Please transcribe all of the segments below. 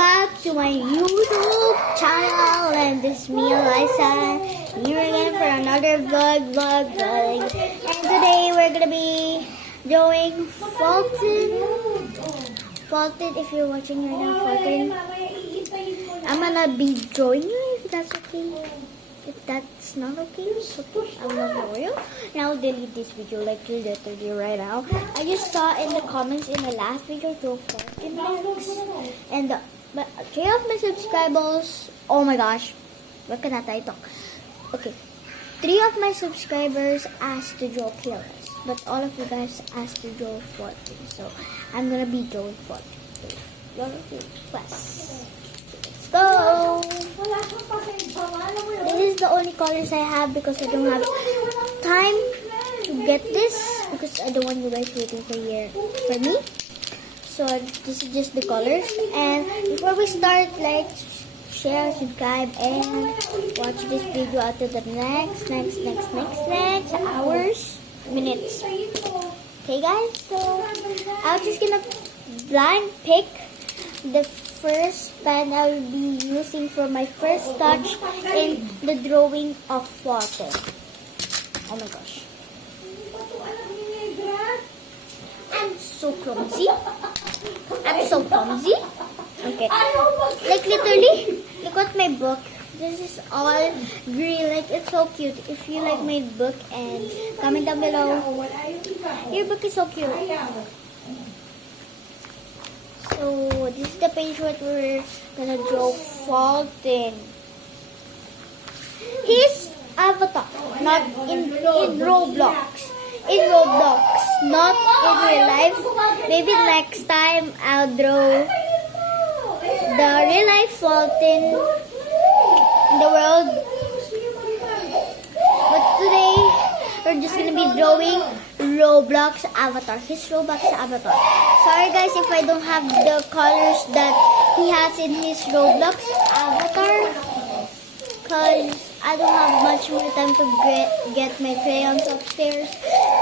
back to my YouTube channel, and this is me, Eliza, here again for another vlog. And today we're gonna be doing Fulton. If you're watching right now, Fulton, I'm gonna be drawing you if that's okay. If that's not okay, it's okay. I will not draw you. Now delete this video like literally right now. I just saw in the comments in my last video, draw Fulton links, and but 3 of my subscribers, oh my gosh, what can I talk? Okay, 3 of my subscribers asked to draw killers, but all of you guys asked to draw Fulton, so I'm gonna be drawing Fulton. Your request. Let's go! This is the only colors I have because I don't have time to get this because I don't want you guys waiting for me. So this is just the colors. And before we start, like, share, subscribe, and watch this video until the next hours, minutes. Okay, guys. So I'm just gonna blind pick the first pen I will be using for my first touch in the drawing of Fulton. Oh my gosh. I'm so clumsy. Okay. Like literally, look at my book. This is all green. Like, it's so cute. If you like my book, and comment down below. Your book is so cute. So this is the page what we're gonna draw Fulton. His avatar, not in Roblox. In Roblox, not in real life. Maybe next time I'll draw the real life Fulton in the world. But today we're just gonna be drawing Roblox avatar. His Roblox avatar. Sorry guys if I don't have the colors that he has in his Roblox avatar, cause I don't have much more time to get my crayons upstairs,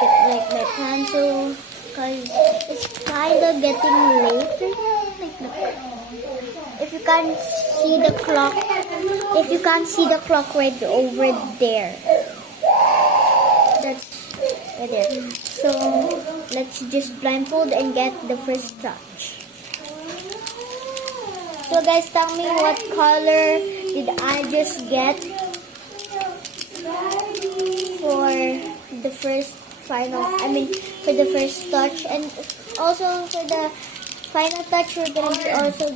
get like my pencil, cause it's kinda getting late. If you can't see the clock right over there, that's right there. So let's just blindfold and get the first touch. So guys, tell me what color did I just get for the first touch, and also for the final touch we're gonna be also